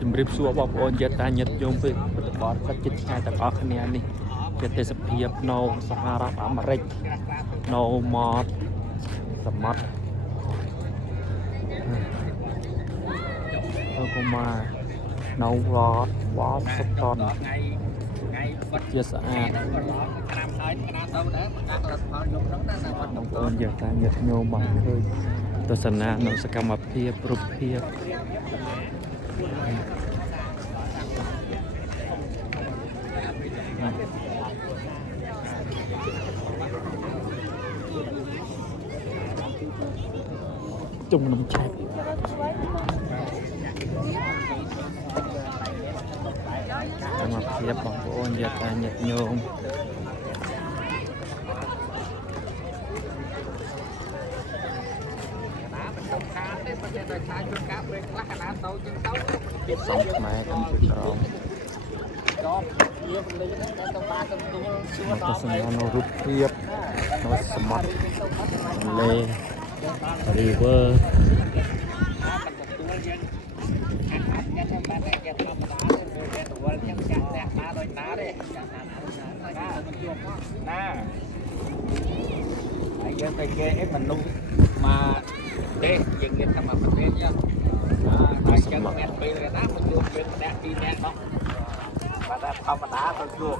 ជំរាបសួរបងប្អូនចិត្តតាញាតិញោមពេលបរិស័ទចិត្តឆ្ងាយទាំងអស់គ្នានេះជាទេសភាពនៅសហរដ្ឋអាមេរិកនៅមាត់សមុទ្រហើយកុមារនៅរដ្ឋវ៉ាស៊ីនតោនជាស្អាតបងប្អូនចិត្តតាញាតិញោមបានឃើញទស្សនានៅសកម្មភាពរូបភាពជុំនំឆែកសកម្មភាពបងប្អូនញាតិតាញាតិញោមសងខ្មែរកម្ពុជាក្រមទស្សនានៅរូបភាពនៅសមុទ្រលេ river យើងទៅគេអីមនុស្សមកទេយើងមានតែមកប្រទេសចឹងតែចឹងមានពេលណាមកជួបពេលម្នាក់ពីរនាក់នោះបាទតែធម្មតាទៅជួប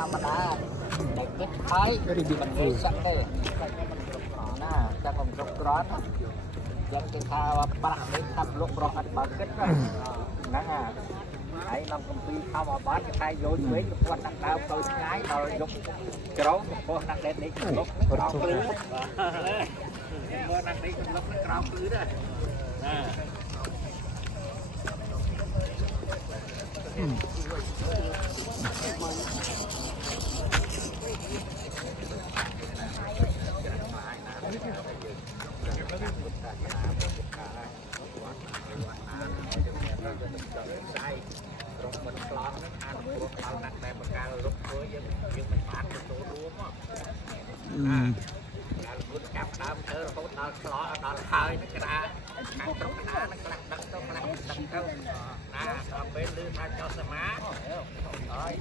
ធម្មតាតែគិតហើយរីបមិនសឹកទេណាតែខ្ញុំគ្រប់គ្រាន់យ៉ាងគេថាប្រាក់នេះថាលោកប្រុសអត់បើគិតហ្នឹងហើយក្នុងកម្ពីធម្មបាតគេថាយកវិញគាត់ដាក់ដើមទៅឆ្ងាយដល់យកក្រោមរបស់ដាក់ដេតនេះលោកក្រោមព្រឺមើលដាក់នេះលោកក្រោមព្រឺដែរណាចាប់ដើមធ្វើរហូតដល់ស្លោដល់ហើយនឹងក្រាខាងត្រង់ណានឹងខ្លះដឹកទៅខ្លះដឹកទៅណាដល់ពេលឮថាចោលសមាហើយ